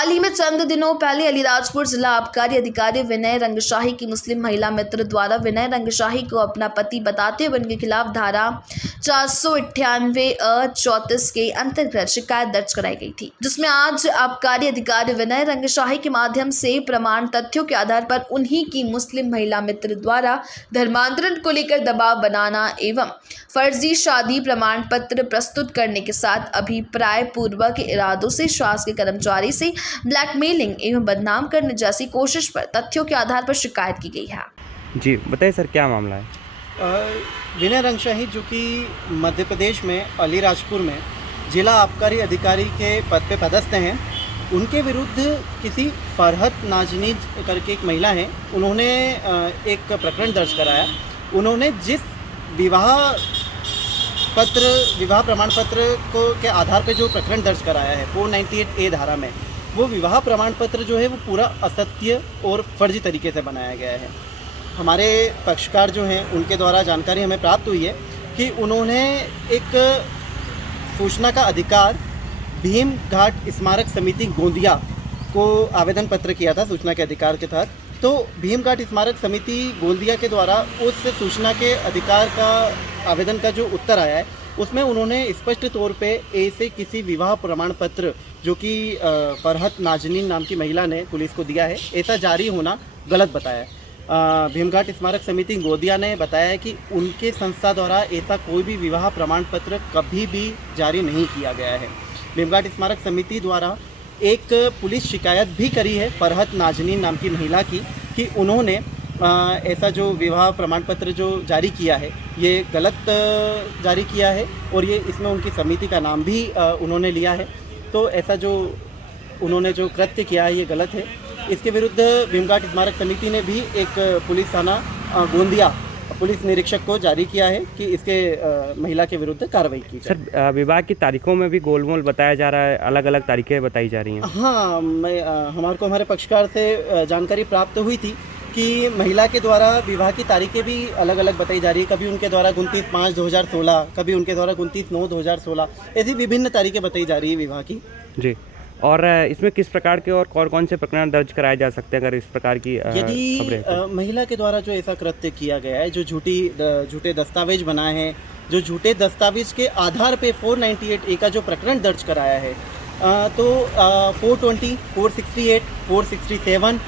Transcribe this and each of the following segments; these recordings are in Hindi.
हाल ही में चंद दिनों पहले अलीराजपुर जिला आबकारी अधिकारी विनय रंगशाही की मुस्लिम महिला मित्र द्वारा विनय रंगशाही को अपना पति बताते हुए उनके खिलाफ धारा 498(34) के अंतर्गत शिकायत दर्ज कराई गई थी, जिसमें आज आबकारी अधिकारी विनय रंगशाही के माध्यम से प्रमाण तथ्यों के आधार पर उन्हीं की मुस्लिम महिला मित्र द्वारा धर्मांतरण को लेकर दबाव बनाना एवं फर्जी शादी प्रमाण पत्र प्रस्तुत करने के साथ अभिप्राय पूर्वक इरादों से शासकीय कर्मचारी से ब्लैकमेलिंग एवं बदनाम करने जैसी कोशिश पर तथ्यों के आधार पर शिकायत की गई है। जी बताइए सर, क्या मामला है? विनय रंगशाही जो कि मध्य प्रदेश में अलीराजपुर में जिला आबकारी अधिकारी के पद पे पदस्थ हैं, उनके विरुद्ध किसी फरहत नाजनी करके एक महिला है, उन्होंने एक प्रकरण दर्ज कराया। उन्होंने जिस विवाह प्रमाण पत्र को के आधार पे जो प्रकरण दर्ज कराया है 498A धारा में, वो विवाह प्रमाण पत्र जो है वो पूरा असत्य और फर्जी तरीके से बनाया गया है। हमारे पक्षकार जो हैं उनके द्वारा जानकारी हमें प्राप्त हुई है कि उन्होंने एक सूचना का अधिकार भीम घाट स्मारक समिति गोंदिया को आवेदन पत्र किया था सूचना के अधिकार के तहत। तो भीम घाट स्मारक समिति गोंदिया के द्वारा उस सूचना के अधिकार का आवेदन का जो उत्तर आया है, उसमें उन्होंने स्पष्ट तौर पे ऐसे किसी विवाह प्रमाण पत्र जो कि फरहत नाजनीन नाम की महिला ने पुलिस को दिया है, ऐसा जारी होना गलत बताया है। भीमघाट स्मारक समिति गोंदिया ने बताया है कि उनके संस्था द्वारा ऐसा कोई भी विवाह प्रमाण पत्र कभी भी जारी नहीं किया गया है। भीमघाट स्मारक समिति द्वारा एक पुलिस शिकायत भी करी है फरहत नाजनीन नाम की महिला की कि उन्होंने ऐसा जो विवाह प्रमाण पत्र जो जारी किया है ये गलत जारी किया है और ये इसमें उनकी समिति का नाम भी उन्होंने लिया है। तो ऐसा जो उन्होंने जो कृत्य किया है ये गलत है। इसके विरुद्ध भीमघाट स्मारक समिति ने भी एक पुलिस थाना गोंदिया पुलिस निरीक्षक को जारी किया है कि इसके महिला के विरुद्ध कार्रवाई की जाए। सर, विवाह की तारीखों में भी गोलमोल बताया जा रहा है, अलग अलग तारीखें बताई जा रही हैं। हाँ, हमारे पक्षकार से जानकारी प्राप्त हुई थी कि महिला के द्वारा विवाह की तारीखें भी अलग अलग बताई जा रही है। कभी उनके द्वारा 29/5/2016, कभी उनके द्वारा 29/9/2016, ऐसी विभिन्न तारीखें बताई जा रही है विवाह की। जी, और इसमें किस प्रकार के और कौन से प्रकरण दर्ज कराए जा सकते हैं अगर इस प्रकार की यदि महिला के द्वारा जो ऐसा कृत्य किया गया है, जो झूठे दस्तावेज बनाए हैं, जो झूठे दस्तावेज के आधार पे 498A का जो प्रकरण दर्ज कराया है, तो 420, 468, 467,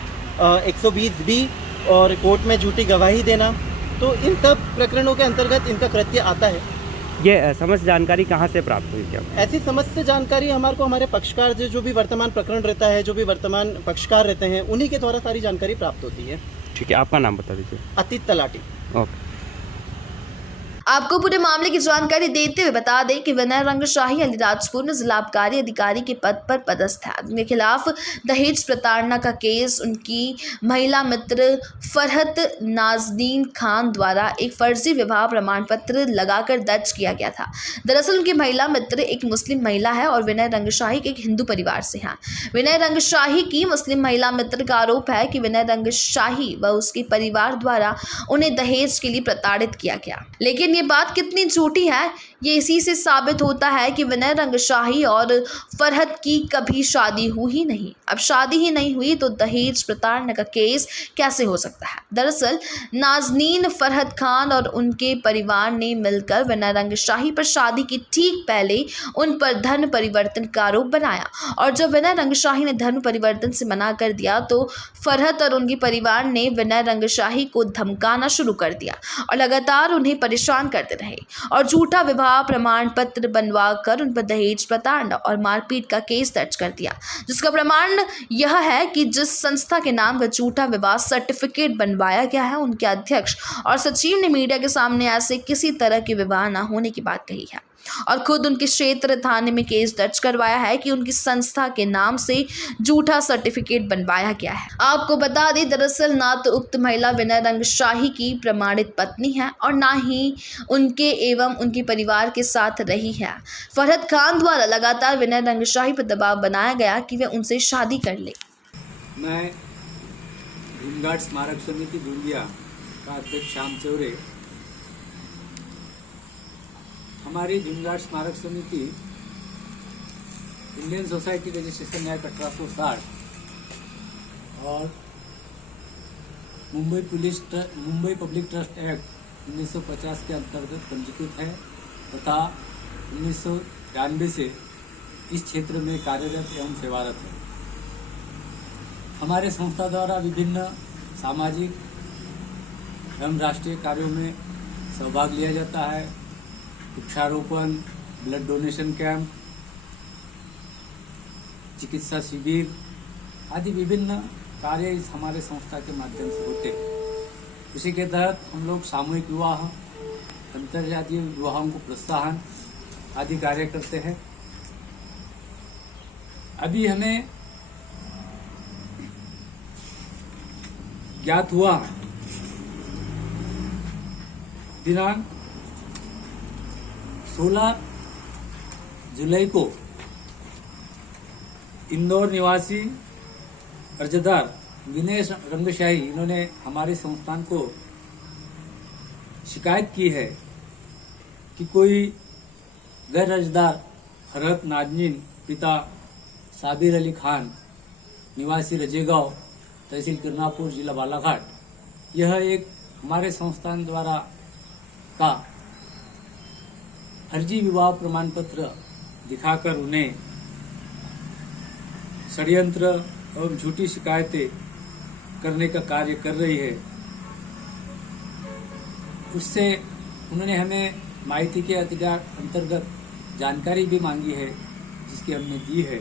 120B और कोर्ट में झूठी गवाही देना, तो इन सब प्रकरणों के अंतर्गत इनका कृत्य आता है। ये समस्त जानकारी कहाँ से प्राप्त हुई? क्या ऐसी समस्त जानकारी हमारे पक्षकार जो भी वर्तमान प्रकरण रहता है, जो भी वर्तमान पक्षकार रहते हैं, उन्हीं के द्वारा सारी जानकारी प्राप्त होती है। ठीक है, आपका नाम बता दीजिए। अतीत तलाटी। ओके। आपको पूरे मामले की जानकारी देते हुए बता दें कि विनय रंगशाही अलीराजपुर में जिला आबकारी अधिकारी के पद पर पदस्थ है। उनके खिलाफ दहेज प्रताड़ना का केस उनकी महिला मित्र फरहत नाजनीन खान द्वारा एक फर्जी विवाह प्रमाण पत्र लगाकर दर्ज किया गया था। दरअसल उनकी महिला मित्र एक मुस्लिम महिला है और विनय रंगशाही एक हिंदू परिवार से हैं। विनय रंगशाही की मुस्लिम महिला मित्र का आरोप है कि विनय रंगशाही व उसके परिवार द्वारा उन्हें दहेज के लिए प्रताड़ित किया गया। लेकिन ये बात कितनी झूठी है, ये इसी से साबित होता है कि विनय रंगशाही और फरहत की कभी शादी हुई ही नहीं। अब शादी ही नहीं हुई तो दहेज प्रताड़ना का केस कैसे हो सकता है? दरअसल नाजनीन फरहत खान और उनके परिवार ने मिलकर विनय रंगशाही पर शादी की ठीक पहले उन पर धर्म परिवर्तन का आरोप बनाया और जब विनय रंगशाही ने धर्म परिवर्तन से मना कर दिया तो फरहत और उनके परिवार ने विनय रंगशाही को धमकाना शुरू कर दिया और लगातार उन्हें परेशान करते रहे और झूठा विवाह प्रमाण पत्र बनवा कर उन पर दहेज प्रताड़ना और मारपीट का केस दर्ज कर दिया, जिसका प्रमाण यह है कि जिस संस्था के नाम का झूठा विवाह सर्टिफिकेट बनवाया गया है, उनके अध्यक्ष और सचिव ने मीडिया के सामने ऐसे किसी तरह के विवाह न होने की बात कही है और खुद उनके क्षेत्र थाने में केस दर्ज करवाया है कि उनकी संस्था के नाम से झूठा सर्टिफिकेट बनवाया गया है। आपको बता दें, दरअसल ना तो उक्त महिला विनय रंगशाही की प्रमाणित पत्नी है और ना ही उनके एवं उनके परिवार के साथ रही है। फरहत खान द्वारा लगातार विनय रंगशाही पर दबाव बनाया गया कि वे उनसे शादी कर ले। मैं भीमघाट स्मारक समिति गोंदिया का अध्यक्ष श्याम चौरे। हमारी भीमघाट स्मारक समिति इंडियन सोसाइटी रजिस्ट्रेशन एक्ट 1860 और मुंबई पब्लिक ट्रस्ट एक्ट 1950 के अंतर्गत पंजीकृत है तथा 1993 से इस क्षेत्र में कार्यरत एवं सेवारत है। हमारे संस्था द्वारा विभिन्न सामाजिक एवं राष्ट्रीय कार्यों में सहभाग लिया जाता है। वृक्षारोपण, ब्लड डोनेशन कैंप, चिकित्सा शिविर आदि विभिन्न कार्य इस हमारे संस्था के माध्यम से होते हैं। उसी के तहत हम लोग सामूहिक विवाह, अंतर्जातीय विवाहों को प्रोत्साहन आदि कार्य करते हैं। अभी हमें ज्ञात हुआ दिनांक 16 जुलाई को इंदौर निवासी अर्जदार विनय रंगशाही इन्होंने हमारे संस्थान को शिकायत की है कि कोई गैर अर्जदार फरहत नाजनीन पिता साबिर अली खान निवासी रजेगांव तहसील किरनापुर जिला बालाघाट यह एक हमारे संस्थान द्वारा का फर्जी विवाह प्रमाण पत्र दिखाकर उन्हें षड्यंत्र और झूठी शिकायतें करने का कार्य कर रही है। उससे उन्होंने हमें माहिती के अधिकार अंतर्गत जानकारी भी मांगी है जिसकी हमने दी है,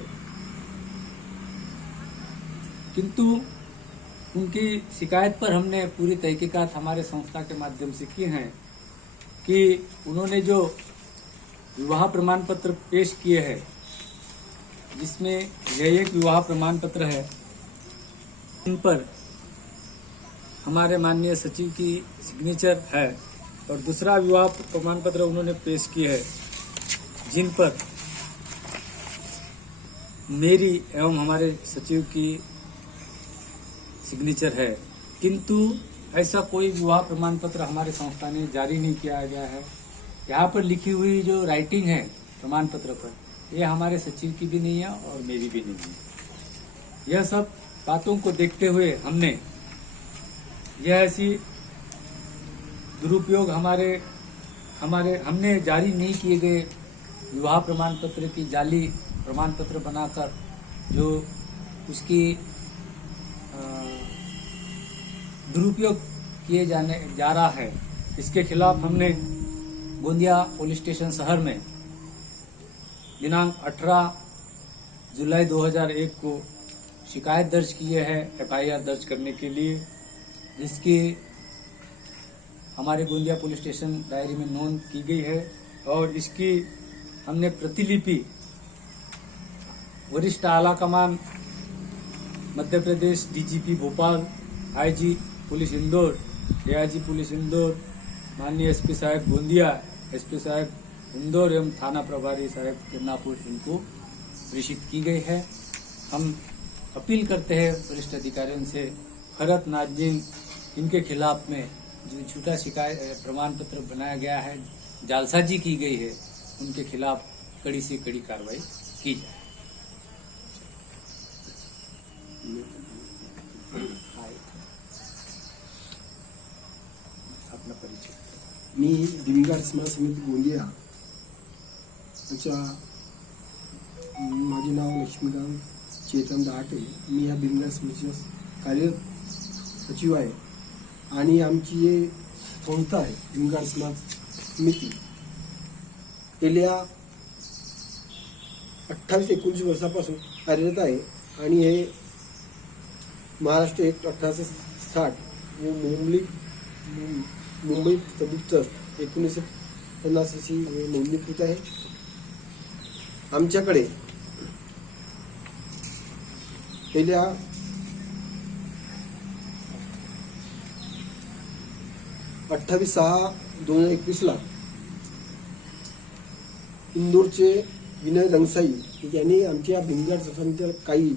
किंतु उनकी शिकायत पर हमने पूरी तहकीकात हमारे संस्था के माध्यम से की है कि उन्होंने जो विवाह प्रमाण पत्र पेश किए हैं जिसमें यह एक विवाह प्रमाण पत्र है, इन पर हमारे माननीय सचिव की सिग्नेचर है और दूसरा विवाह प्रमाण पत्र उन्होंने पेश किए है जिन पर मेरी एवं हमारे सचिव की सिग्नेचर है, किंतु ऐसा कोई विवाह प्रमाण पत्र हमारे संस्था ने जारी नहीं किया गया है। यहाँ पर लिखी हुई जो राइटिंग है प्रमाण पत्र पर, यह हमारे सचिव की भी नहीं है और मेरी भी नहीं है। यह सब बातों को देखते हुए हमने यह ऐसी दुरुपयोग हमने जारी नहीं किए गए विवाह प्रमाण पत्र की जाली प्रमाण पत्र बनाकर जो उसकी दुरुपयोग किए जा रहा है, इसके खिलाफ हमने गोंदिया पुलिस स्टेशन शहर में दिनांक 18 जुलाई 2001 को शिकायत दर्ज की है FIR दर्ज करने के लिए, जिसकी हमारे गोंदिया पुलिस स्टेशन डायरी में नोंद की गई है और इसकी हमने प्रतिलिपि वरिष्ठ आला कमान Madhya Pradesh DGP Bhopal, IG police Indore, AIG police Indore, माननीय SP साहब गोंदिया, SP साहब इंदौर एवं थाना प्रभारी साहब किरनापुर इनको प्रेषित की गई है। हम अपील करते हैं वरिष्ठ अधिकारियों से फरहत नाजनीन इनके खिलाफ में जो झूठा शिकायत प्रमाण पत्र बनाया गया है, जालसाजी की गई है, उनके खिलाफ कड़ी से कड़ी कार्रवाई की जाए। अपना परिचय। मी दिमगाड स्मारक समिती गोंदिया अच्छा, माझे नाव लक्ष्मीकांत चेतन दहाटे, मी या दिमगाड समितीचा कार्यरत सचिव आहे आणि आमची जे संस्था आहे दिमगाड स्मारक समिती गेल्या 28-29 वर्षापासून कार्यरत आहे आणि हे महाराष्ट्र एक्ट 1860 व मुंबई पब्लिक ट्रस्ट 1950 ची नोंदणीकृत आहे। आमच्याकडे गेल्या 28/6/2021 ला इंदोरचे विनय रंगसाई यांनी आमच्या भिंगाड समितीला काही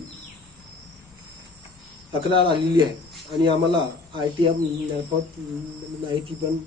तक्रार आलेली आहे आणि आम्हाला ITR मार्फत माहिती पण